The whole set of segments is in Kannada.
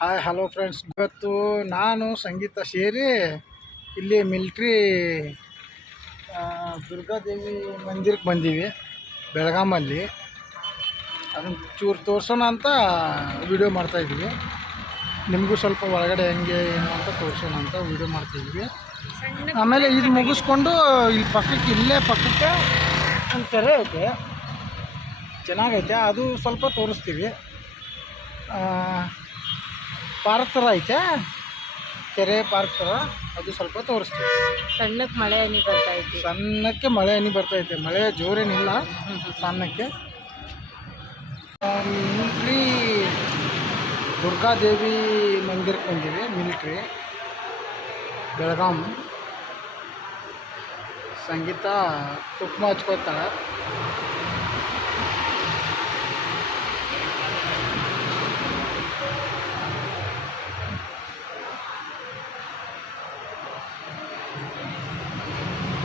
ಹಾಯ್ ಹಲೋ ಫ್ರೆಂಡ್ಸ್ ಇವತ್ತು ನಾನು ಸಂಗೀತ ಸೇರಿ ಇಲ್ಲಿ ಮಿಲ್ಟ್ರಿ ದುರ್ಗಾದೇವಿ ಮಂದಿರಕ್ಕೆ ಬಂದೀವಿ ಬೆಳಗಾಮಲ್ಲಿ. ಅದನ್ನು ಚೂರು ತೋರಿಸೋಣ ಅಂತ ವಿಡಿಯೋ ಮಾಡ್ತಾಯಿದ್ವಿ ನಿಮಗೂ ಸ್ವಲ್ಪ ಒಳಗಡೆ ಹೆಂಗೆ ಏನು ಅಂತ ತೋರಿಸೋಣ ಅಂತ ವಿಡಿಯೋ ಮಾಡ್ತಾಯಿದ್ವಿ ಆಮೇಲೆ ಇದು ಮುಗಿಸ್ಕೊಂಡು ಇಲ್ಲಿ ಪಕ್ಕಕ್ಕೆ ಇಲ್ಲೇ ಪಕ್ಕಕ್ಕೆ ಒಂದು ತೆರೆ ಐತೆ. ಚೆನ್ನಾಗೈತೆ. ಅದು ಸ್ವಲ್ಪ ತೋರಿಸ್ತೀವಿ. ಪಾರ್ಕ್ ಥರ ಐತೆ. ಕೆರೆ ಪಾರ್ಕ್ ಥರ ಅದು ಸ್ವಲ್ಪ ತೋರಿಸ್ತೀವಿ ಸಣ್ಣಕ್ಕೆ ಮಳೆ ಹನಿ ಬರ್ತಾ ಇತ್ತು ಸಣ್ಣಕ್ಕೆ ಮಳೆ ಹನಿ ಬರ್ತೈತೆ ಮಳೆ ಜೋರೇನಿಲ್ಲ. ಸಣ್ಣಕ್ಕೆ. ಮಿಲ್ಟ್ರಿ ದುರ್ಗಾದೇವಿ ಮಂದಿರಕ್ಕೆ ಬಂದಿವಿ. ಮಿಲ್ಟ್ರಿ. ಬೆಳಗಾಂ. ಸಂಗೀತ ತುಪ್ಪ ಹಚ್ಕೋತಾಳೆ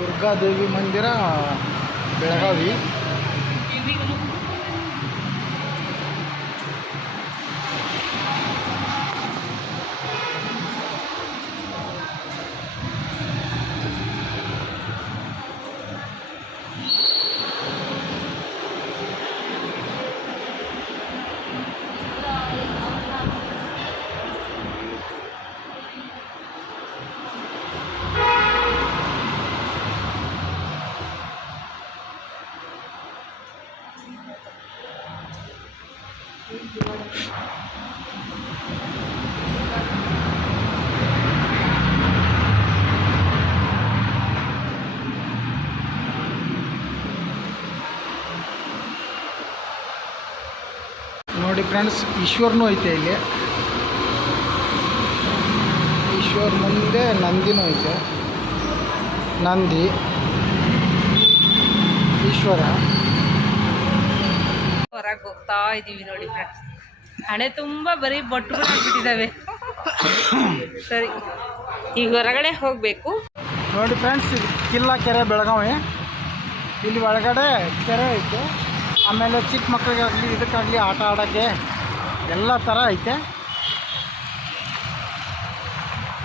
ದುರ್ಗಾದೇವಿ ಮಂದಿರ ಬೆಳಗಾವಿ ನೋಡಿ ಫ್ರೆಂಡ್ಸ್ ಈಶ್ವರನೂ ಐತೆ ಇಲ್ಲಿ. ಈಶ್ವರ್ ಮುಂದೆ ನಂದಿನೂ ಐತೆ. ನಂದಿ ಈಶ್ವರ. ಹೋಗ್ತಾ ಇದೀವಿ ನೋಡಿ ಫ್ರೆಂಡ್ಸ್ ಹಣೆ ತುಂಬಾ ಬರೀ ಬೊಟ್ಟುಗಳು ಆಗ್ಬಿಟ್ಟಿದ್ದಾವೆ ಸರಿ, ಈಗ ಹೊರಗಡೆ ಹೋಗಬೇಕು. ನೋಡಿ ಫ್ರೆಂಡ್ಸ್ ಕಿಲ್ಲಾ ಕೆರೆ ಬೆಳಗಾವಿ. ಇಲ್ಲಿ ಒಳಗಡೆ ಕೆರೆ ಐತೆ. ಆಮೇಲೆ ಚಿಕ್ಕ ಮಕ್ಕಳಿಗಾಗಲಿ ಇದಕ್ಕಾಗಲಿ ಆಟ ಆಡೋಕ್ಕೆ ಎಲ್ಲ ಥರ ಐತೆ.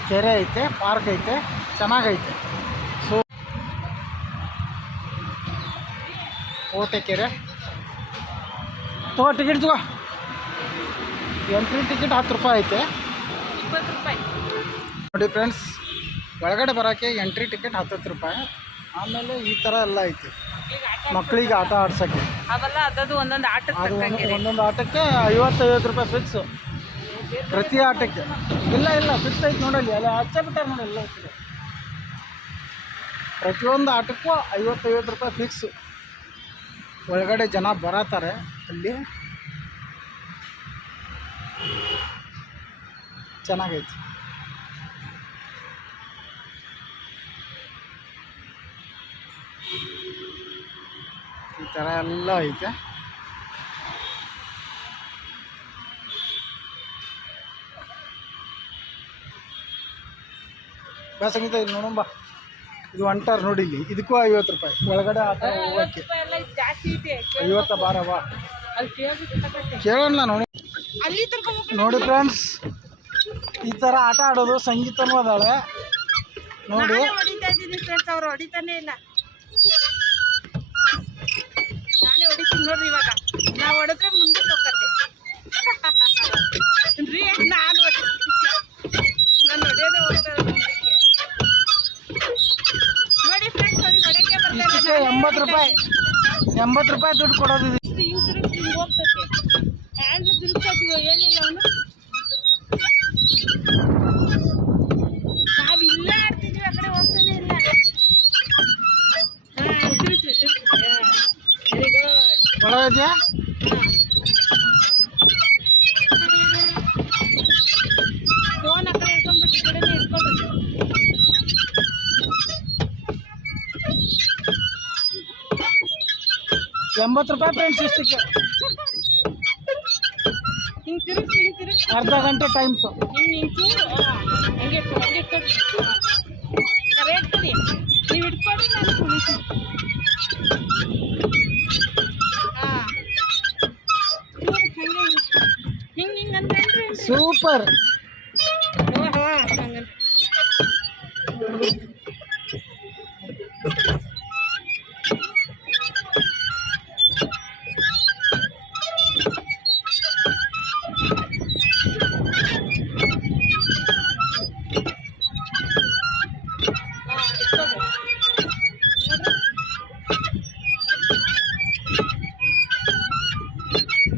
ಕೆರೆ ಐತೆ, ಪಾರ್ಕ್ ಐತೆ, ಚೆನ್ನಾಗೈತೆ. ಸೊ ಕೋಟೆ ಕೆರೆ. ತಗೋ ಟಿಕೆಟ್ ತಗೋ. ಎಂಟ್ರಿ ಟಿಕೆಟ್ ಹತ್ತು ರೂಪಾಯಿ ಐತೆ. ಇಪ್ಪತ್ತು ರೂಪಾಯಿ. ನೋಡಿ ಫ್ರೆಂಡ್ಸ್ ಒಳಗಡೆ ಬರೋಕ್ಕೆ ಎಂಟ್ರಿ ಟಿಕೆಟ್ ಹತ್ತತ್ತು ರೂಪಾಯಿ. ಆಮೇಲೆ ಈ ಥರ ಎಲ್ಲ ಐತಿ. ಮಕ್ಕಳಿಗೆ ಆಟ ಆಡ್ಸೋಕ್ಕೆ. ಅವೆಲ್ಲ ಅದದು ಒಂದೊಂದು ಆಟಕ್ಕೆ ಅದು ಒಂದೊಂದು ಆಟಕ್ಕೆ ಐವತ್ತೈವತ್ತು ರೂಪಾಯಿ ಫಿಕ್ಸು ಪ್ರತಿ ಆಟಕ್ಕೆ. ಇಲ್ಲ ಇಲ್ಲ ಫಿಕ್ಸ್ ಐತೆ ನೋಡಲ್ಲಿ. ಅಲ್ಲ ಹಚ್ಚ ಬಿಟ್ಟಾರೆ ನೋಡಿ ಎಲ್ಲ ಪ್ರತಿಯೊಂದು ಆಟಕ್ಕೂ ಐವತ್ತೈವತ್ತು ರೂಪಾಯಿ ಫಿಕ್ಸು ಒಳಗಡೆ ಜನ ಬರತ್ತಾರೆ. ಅಲ್ಲಿ ಚೆನ್ನಾಗೈತಿ. ಈ ಥರ ಎಲ್ಲ ಐತೆ. ಬಾ ಸಂಗೀತ ಇಲ್ಲಿ ನೋಡೋಣ ಬಾ. ಇದು ಒಂಟಾರ್ ನೋಡಿ ಇಲ್ಲಿ ಇದಕ್ಕೂ ಐವತ್ತು ರೂಪಾಯಿ. ಒಳಗಡೆ ಆಟ ಹೋಗೋಕ್ಕೆ ಐವತ್ತ ಬಾರ ಬಾ ಅಲ್ಲಿ ಕೇಳಿದ್ರೆ ಕೇಳೋಣ ನೋಡಿ ನೋಡಿ ಫ್ರೆಂಡ್ಸ್ ಈ ಥರ ಆಟ ಆಡೋದು ಸಂಗೀತನೂ ಅದಾಳೆ. ನೋಡಿ. ಅವ್ರು ಹೊಡಿತಾನೆ ಇಲ್ಲ. ನಾನೇ ಹೊಡಿತೀನಿ ನೋಡ್ರಿ ಇವಾಗ. ನಾವು ಹೊಡೆದ್ರೆ ಮುಂದೆ ಹೋಗತ್ತೆ ಎಂಬತ್ತು ರೂಪಾಯಿ. ಎಂಬತ್ತು ರೂಪಾಯಿ ದುಡ್ಡು ಕೊಡೋದು ಇದು. ಎಂಬತ್ತು ರೂಪಾಯಿ ಫ್ರೆಂಡ್ಸ್ ಇಷ್ಟಕ್ಕೆ. ಹಿಂಗ್ ತಿರುಗಿಸಿ ಹಿಂಗ್ ತಿರುಗಿಸಿ ಅರ್ಧ ಗಂಟೆ ಟೈಮ್ಸು ಹಿಂಗ್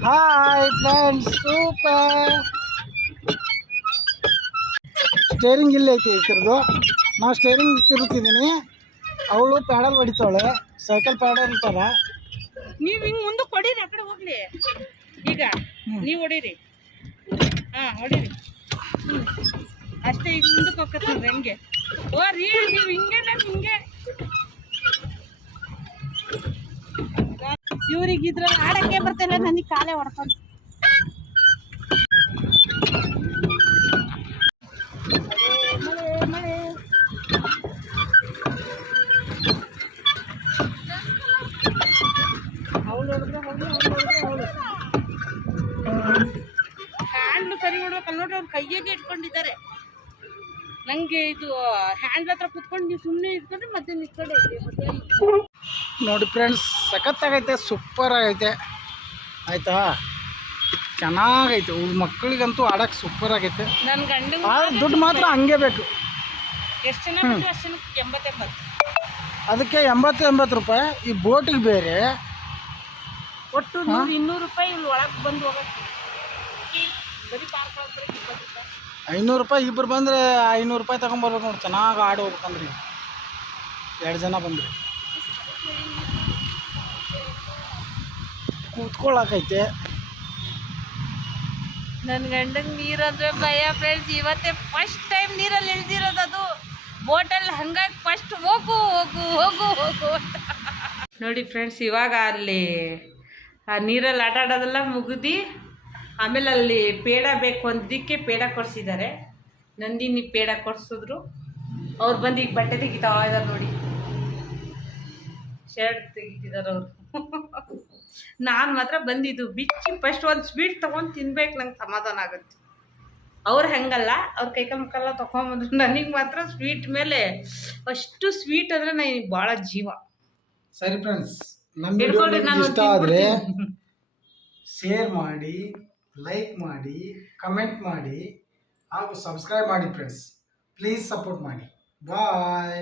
ಹಾಯ್ ಫ್ರೆಂಡ್ಸ್ ಸೂಪರ್ ಸ್ಟೇರಿಂಗ್ ಇಲ್ಲೇ ಐತಿ ಇದ್ರದ್ದು. ನಾವು ಸ್ಟೇರಿಂಗ್ ತಿರುಗ್ತಿದ್ದೀನಿ ಅವಳು ಪ್ಯಾಡಲ್ ಹೊಡಿತಾಳೆ. ಸೈಕಲ್ ಪ್ಯಾಡಲ್ ಇರ್ತಾರ ನೀವು ಹಿಂಗ್ ಮುಂದಕ್ಕೆ ಹೊಡೀರಿ ಆ ಕಡೆ ಹೋಗ್ಲಿ. ಈಗ ನೀವ್ ಹೊಡೀರಿ. ಹಾ ಹೊಡೀರಿ. ಅಷ್ಟೇ ಈಗ ಮುಂದಕ್ಕೆ ಹೋಗ್ತದೆ ಹೆಂಗೆ. ಓ ರೀ ನೀವು ಹಿಂಗೆ ನಾನು ಹಿಂಗೆ. ಇವ್ರಿಗೆ ಇದ್ರಲ್ಲಿ ಆಡಕ್ಕೆ ಬರ್ತಿಲ್ಲ ನನಗೆ ಕಾಲೇ ಹೊಡ್ಕೊಂಡು. ಹ್ಯಾಂಡ್ಲು ಸರಿ ನೋಡ್ಬೇಕಲ್ಲ ನೋಡ್ರಿ ಅವ್ರು ಕೈಯಾಗೆ ಇಟ್ಕೊಂಡಿದ್ದಾರೆ. ನಂಗೆ ಇದು ಹ್ಯಾಂಡ್ ಹತ್ರ ಕುತ್ಕೊಂಡು ನೀವು ಸುಮ್ಮನೆ ಇಟ್ಕೊಂಡ್ರೆ ಮತ್ತೆ ನಿಂತ್ಕೊಂಡೆ ಇದೆ ನೋಡಿ ಫ್ರೆಂಡ್ಸ್ ಸಖತ್ತಾಗೈತೆ ಸೂಪರ್ ಆಗೈತೆ ಆಯ್ತಾ? ಚೆನ್ನಾಗೈತೆ. ಮಕ್ಕಳಿಗಂತೂ ಆಡಕ್ಕೆ ಸೂಪರ್ ಆಗೈತೆ ಆದ್ರೆ ದುಡ್ಡು ಮಾತ್ರ ಹಂಗೆ ಬೇಕು. ಎಷ್ಟು ಅದಕ್ಕೆ ಎಂಬತ್ತು ಎಂಬತ್ತು ರೂಪಾಯಿ. ಈ ಬೋಟಿಗೆ ಬೇರೆ. ಒಟ್ಟು ನೂರು ಇನ್ನೂರು ರೂಪಾಯಿ ಇಲ್ಲಿ ಒಳಗೆ ಬಂದು ಹೋಗಕ್ಕೆ. ಐನೂರು ರೂಪಾಯಿ ಇಬ್ಬರು ಬಂದರೆ ಐನೂರು ರೂಪಾಯಿ ತಗೊಂಬರ್ಬೇಕು ನೋಡಿ. ಚೆನ್ನಾಗಿ ಆಡಿ ಹೋಗ್ಬೇಕಂದ್ರಿ. ಎರಡು ಜನ ಬಂದ್ರಿ. ಕೂತ್ಕೊಳ್ಳಾಕೈತೆ ನನ್ನ ಗಂಡಂಗೆ ನೀರಂದ್ರೆ ಭಯ ಫ್ರೆಂಡ್ಸ್ ಇವತ್ತೇ ಫಸ್ಟ್ ಟೈಮ್ ನೀರಲ್ಲಿ ಇಳ್ದಿರೋದು ಅದು. ಬೋಟಲ್ಲಿ ಹಂಗಾಗಿ ಫಸ್ಟ್ ಹೋಗು ಹೋಗು ಹೋಗು ಹೋಗು. ನೋಡಿ ಫ್ರೆಂಡ್ಸ್ ಇವಾಗ ಅಲ್ಲಿ ಆ ನೀರಲ್ಲಿ ಆಟ ಆಡೋದೆಲ್ಲ ಮುಗಿದು ಆಮೇಲೆ ಅಲ್ಲಿ ಪೇಡ ಬೇಕು ಅಂದಿದ್ದಕ್ಕೆ ಪೇಡ ಕೊಡಿಸಿದ್ದಾರೆ. ನಂದಿನಿ ಪೇಡ ಕೊಡಿಸಿದ್ರು. ಅವ್ರು ಬಂದು ಈಗ ಬಟ್ಟೆ ತೆಗಿತಾವ ಇದ್ದಾರೆ ನೋಡಿ. ಶರ್ಟ್ ತೆಗಿತಿದ್ದಾರೆ ಅವರು. ನಾನು ಮಾತ್ರ ಬಂದಿದ್ದು. ಬಿಚ್ಚಿ ಫಸ್ಟ್ ಒಂದು ಸ್ವೀಟ್ ತೊಗೊಂಡು ತಿನ್ಬೇಕು ನಂಗೆ ಸಮಾಧಾನ ಆಗುತ್ತೆ. ಅವ್ರು ಹೆಂಗಲ್ಲ ಅವ್ರ ಕೈಕಾಲು ಮುಖಲ್ಲ ತೊಗೊಂಬಂದ್ರು ನನಗೆ ಮಾತ್ರ ಸ್ವೀಟ್ ಮೇಲೆ ಅಷ್ಟು ಸ್ವೀಟ್ ಅಂದರೆ ನನಗೆ ಭಾಳ ಜೀವ. ಸರಿ ಫ್ರೆಂಡ್ಸ್ ನಮ್ಮ ನಾನು ಇಷ್ಟ ಆದರೆ ತಿಂದ್ಬಿಡ್ತೀನಿ. ಶೇರ್ ಮಾಡಿ ಲೈಕ್ ಮಾಡಿ ಕಮೆಂಟ್ ಮಾಡಿ ಹಾಗೂ ಸಬ್ಸ್ಕ್ರೈಬ್ ಮಾಡಿ ಫ್ರೆಂಡ್ಸ್ ಪ್ಲೀಸ್ ಸಪೋರ್ಟ್ ಮಾಡಿ. ಬಾಯ್